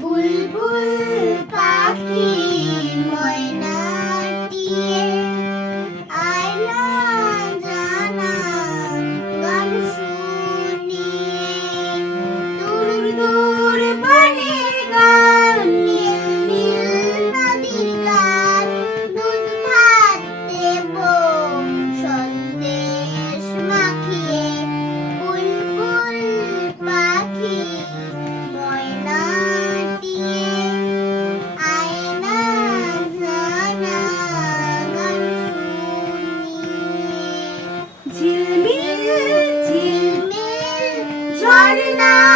বুলবুল পাখি। な。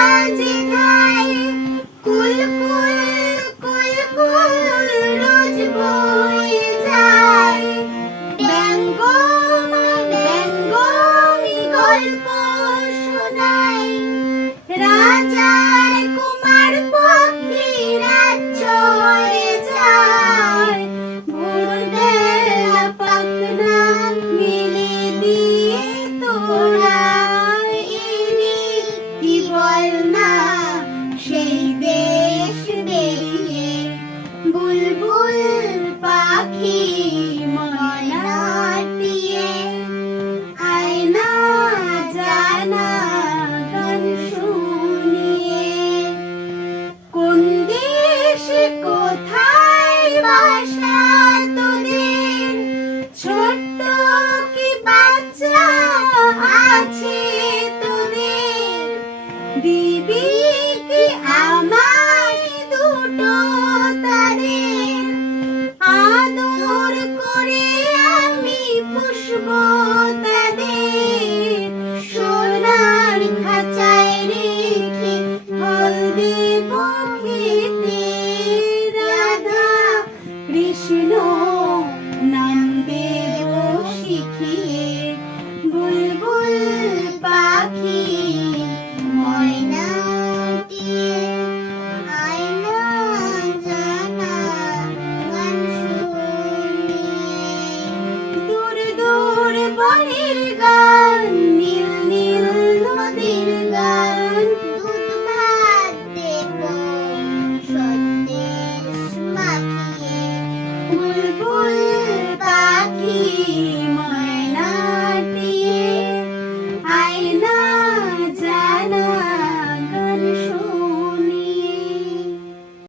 এই দেশ বেরিয়ে বুলবুল পাখি মনা সখীতে রাধা কৃষ্ণ নাম দেব শিখিয়ে। বুলবুল পাখি দূর দূর বনের গা